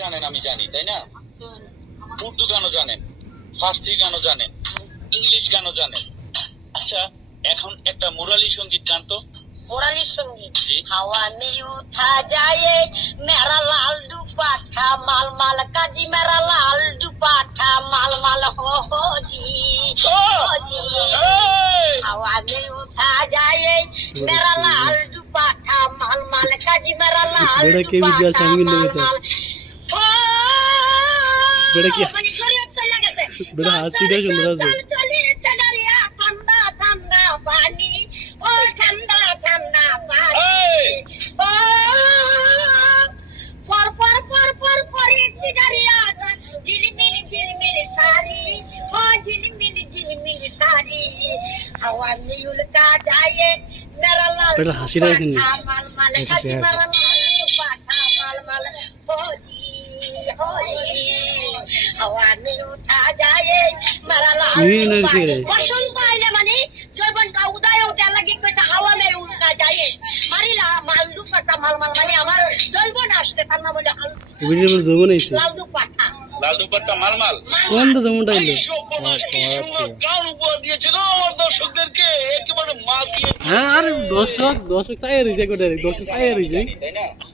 জানেন আমি জানি, তাই না? উর্দু গানও জানেন, ফার্সি গানও জানেন, ইংলিশ গানও জানেন। আচ্ছা, এখন একটা মুরালি সঙ্গীত গান তো। मुरली संगीत जी। हवा में उठा जाए मेरा लाल दुपट्टा माल माल का जी मेरा लाल दुपट्टा माल माल हो जी हो जी हवा में उठा जाए मेरा लाल दुपट्टा माल माल का जी मेरा लाल बेटा के भी जाल चांगी नहीं होता बेटा क्या चला गए बेटा हाथ सीधा चल रहा है चलिए चनरिया ठंडा ठंडा पानी ओ ठंडा ठंडा पानी ओ पर चिड़िया झिलमिल सारी हो झिलमिल सारी हवा में उल्टा जाए मेरा लाल बेटा हंसी रही थी माल माल काशी मेरा लाल पाठा माल माल हो जी हवा में उठा जाए मेरा लाल बसंत आइले माने জয়বনটা উদয় ওঠা লাগি কইছে হাওয়া মে উল্টা যায় মারিলা মাল দুপাটা মাল মাল মানে আমার জয়বন আসছে তার নাম হলো ভিডিও জমন আইছে লাল দুপাটা লাল দুপাট্টা মালমাল। কোন তো জমনটা আইলো কি সুন্দর গান উপহার দিয়েছে গো আমার দর্শকদেরকে, একেবারে মাতিয়ে। হ্যাঁ আরে দর্শক চাই রইছে কোটারে দর্শক চাই রইছে তাই না?